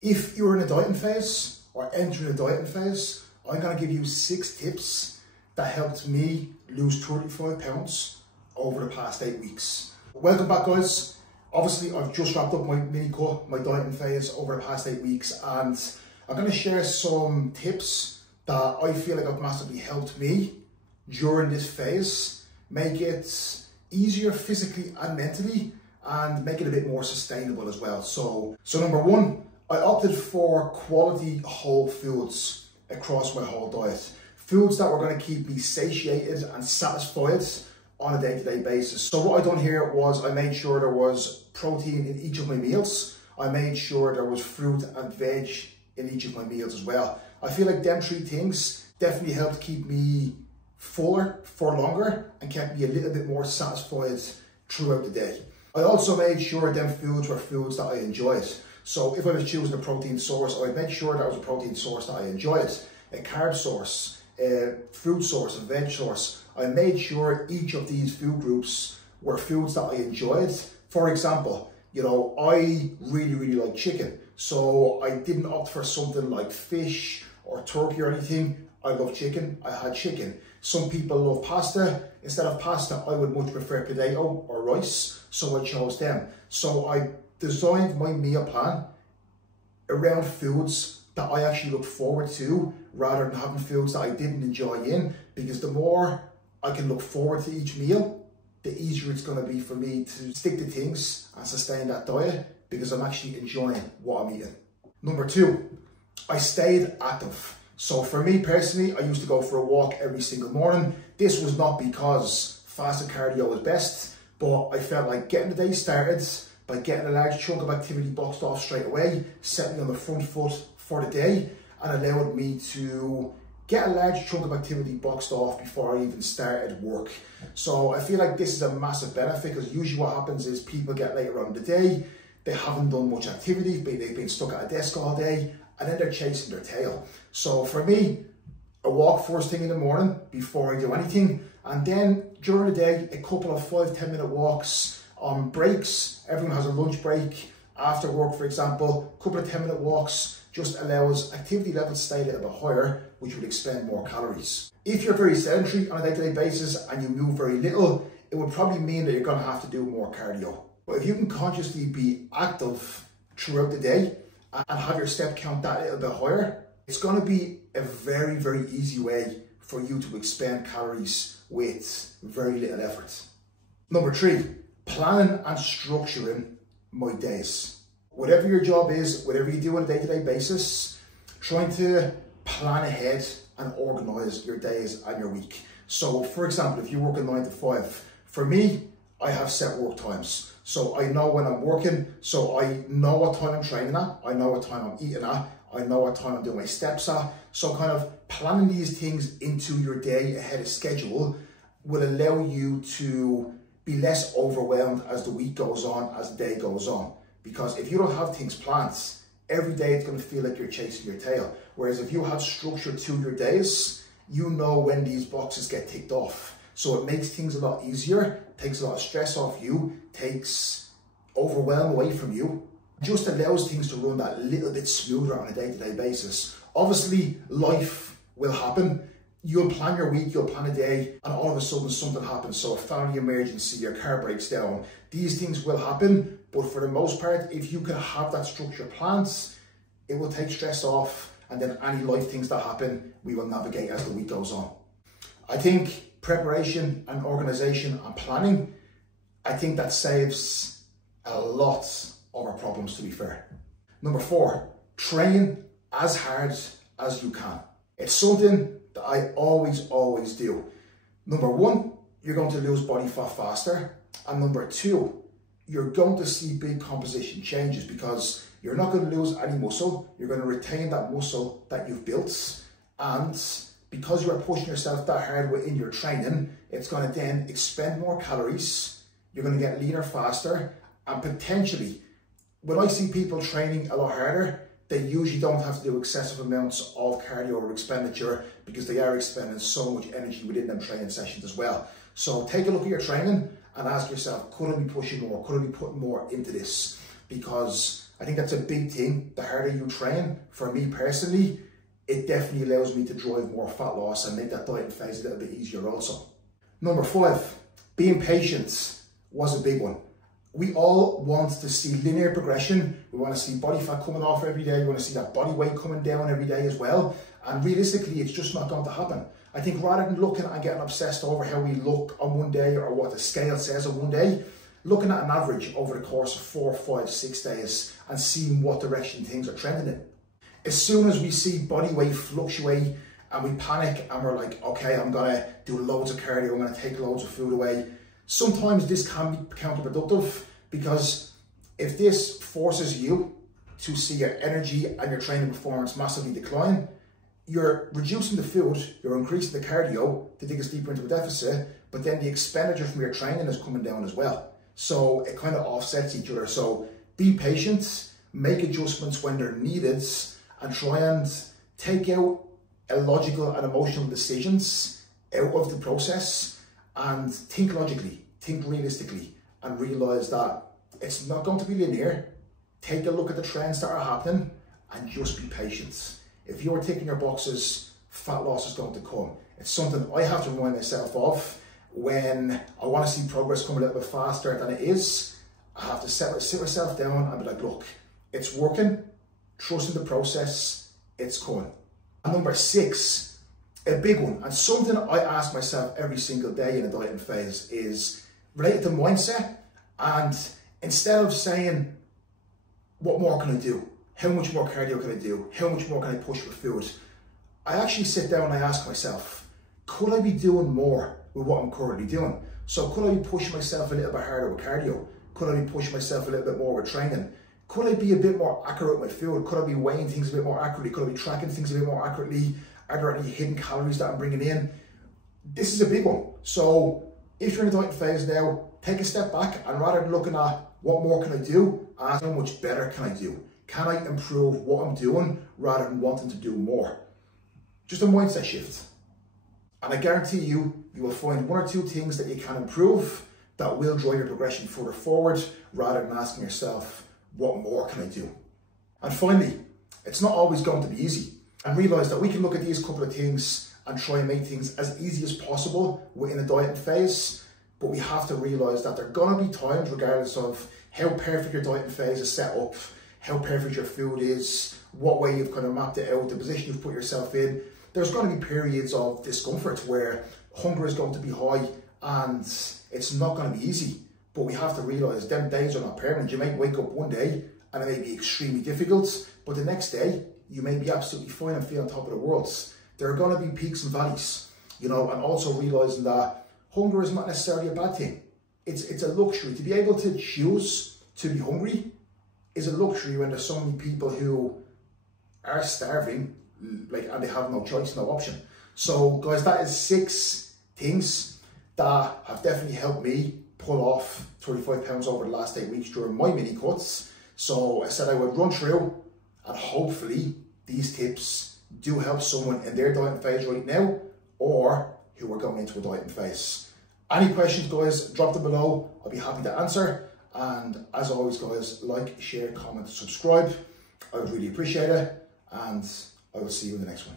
If you're in a dieting phase or entering a dieting phase, I'm going to give you 6 tips that helped me lose 35 pounds over the past 8 weeks. Welcome back, guys. Obviously, I've just wrapped up my mini cut, my dieting phase over the past 8 weeks, and I'm going to share some tips that I feel like have massively helped me during this phase, make it easier physically and mentally, and make it a bit more sustainable as well. So number 1, I opted for quality whole foods across my whole diet. Foods that were going to keep me satiated and satisfied on a day-to-day basis. So what I done here was I made sure there was protein in each of my meals. I made sure there was fruit and veg in each of my meals as well. I feel like them 3 things definitely helped keep me fuller for longer and kept me a little bit more satisfied throughout the day. I also made sure them foods were foods that I enjoyed. So if I was choosing a protein source, I would make sure that was a protein source that I enjoyed, a carb source, a fruit source, a veg source. I made sure each of these food groups were foods that I enjoyed. For example, you know, I really like chicken. So I didn't opt for something like fish or turkey or anything. I love chicken, I had chicken. Some people love pasta. Instead of pasta, I would much prefer potato or rice, so I chose them. So I designed my meal plan around foods that I actually look forward to rather than having foods that I didn't enjoy in, because the more I can look forward to each meal, the easier it's going to be for me to stick to things and sustain that diet because I'm actually enjoying what I'm eating. Number 2, I stayed active. So for me personally, I used to go for a walk every single morning. This was not because fasted cardio was best, but I felt like getting the day started by getting a large chunk of activity boxed off straight away, set me on the front foot for the day, and allowed me to get a large chunk of activity boxed off before I even started work. So I feel like this is a massive benefit, because usually what happens is people get later on in the day, they haven't done much activity, they've been stuck at a desk all day, and then they're chasing their tail. So for me, a walk first thing in the morning before I do anything, and then during the day, a couple of 5-10 minute walks on breaks. Everyone has a lunch break after work, for example. A couple of 10-minute walks just allows activity levels to stay a little bit higher, which would expend more calories. If you're very sedentary on a day-to-day basis and you move very little, it would probably mean that you're going to have to do more cardio. But if you can consciously be active throughout the day and have your step count that little bit higher, it's going to be a very easy way for you to expend calories with very little effort. Number 3, planning and structuring my days. Whatever your job is, whatever you do on a day-to-day basis, trying to plan ahead and organize your days and your week. So for example, if you work a 9 to 5, for me, I have set work times. So I know when I'm working, so I know what time I'm training at, I know what time I'm eating at, I know what time I'm doing my steps at. So kind of planning these things into your day ahead of schedule will allow you to be less overwhelmed as the week goes on, as the day goes on. Because if you don't have things planned, every day it's going to feel like you're chasing your tail. Whereas if you have structure to your days, you know when these boxes get ticked off. So it makes things a lot easier, takes a lot of stress off you, takes overwhelm away from you, just allows things to run that little bit smoother on a day-to-day basis. Obviously, life will happen. You'll plan your week, you'll plan a day, and all of a sudden something happens. So a family emergency, your car breaks down. These things will happen, but for the most part, if you can have that structure planned, it will take stress off, and then any life things that happen, we will navigate as the week goes on. I think preparation and organization and planning, I think that saves a lot of our problems, to be fair. Number 4, train as hard as you can. It's something that I always do. Number 1, you're going to lose body fat faster. And number 2, you're going to see big composition changes because you're not going to lose any muscle. You're going to retain that muscle that you've built. And because you are pushing yourself that hard within your training, it's going to then expend more calories. You're going to get leaner faster. And potentially, when I see people training a lot harder, they usually don't have to do excessive amounts of cardio or expenditure because they are expending so much energy within them training sessions as well. So take a look at your training and ask yourself, could I be pushing more? Could I be putting more into this? Because I think that's a big thing. The harder you train, for me personally, it definitely allows me to drive more fat loss and make that dieting phase a little bit easier also. Number 5, being patient was a big one. We all want to see linear progression. We want to see body fat coming off every day. We want to see that body weight coming down every day as well. And realistically, it's just not going to happen. I think rather than looking and getting obsessed over how we look on one day or what the scale says on one day, looking at an average over the course of 4, 5, 6 days and seeing what direction things are trending in. As soon as we see body weight fluctuate and we panic and we're like, okay, I'm gonna do loads of cardio, I'm gonna take loads of food away, sometimes this can be counterproductive, because if this forces you to see your energy and your training performance massively decline, you're reducing the food, you're increasing the cardio to take us deeper into a deficit, but then the expenditure from your training is coming down as well. So it kind of offsets each other. So be patient, make adjustments when they're needed, and try and take out illogical and emotional decisions out of the process and think logically, think realistically, and realize that it's not going to be linear. Take a look at the trends that are happening and just be patient. If you're ticking your boxes, fat loss is going to come. It's something I have to remind myself of when I want to see progress come a little bit faster than it is. I have to sit myself down and be like, look, it's working, trust in the process, it's coming. And number 6, a big one, and something I ask myself every single day in a dieting phase, is related to mindset. And instead of saying, what more can I do? How much more cardio can I do? How much more can I push with food? I actually sit down and I ask myself, could I be doing more with what I'm currently doing? So could I be pushing myself a little bit harder with cardio? Could I be pushing myself a little bit more with training? Could I be a bit more accurate with food? Could I be weighing things a bit more accurately? Could I be tracking things a bit more accurately? Are there any hidden calories that I'm bringing in? This is a big one. So if you're in a dieting phase now, take a step back, and rather than looking at what more can I do, ask how much better can I do? Can I improve what I'm doing rather than wanting to do more? Just a mindset shift. And I guarantee you, you will find 1 or 2 things that you can improve that will drive your progression further forward, rather than asking yourself, what more can I do? And finally, it's not always going to be easy. And realize that we can look at these couple of things and try and make things as easy as possible within a dieting phase. But we have to realize that there are going to be times, regardless of how perfect your dieting phase is set up, how perfect your food is, what way you've kind of mapped it out, the position you've put yourself in, there's going to be periods of discomfort where hunger is going to be high and it's not going to be easy. But we have to realize them days are not permanent. You may wake up one day and it may be extremely difficult, but the next day you may be absolutely fine and feel on top of the world. There are going to be peaks and valleys, you know, and also realizing that hunger is not necessarily a bad thing. It's a luxury. To be able to choose to be hungry is a luxury when there's so many people who are starving, like, and they have no choice, no option. So guys, that is 6 things that have definitely helped me pull off 35 pounds over the last 8 weeks during my mini cuts. So I said I would run through, and hopefully these tips do help someone in their dieting phase right now, or who are going into a dieting phase. Any questions, guys, drop them below. I'll be happy to answer. And as always, guys, like, share, comment, subscribe. I would really appreciate it. And I will see you in the next one.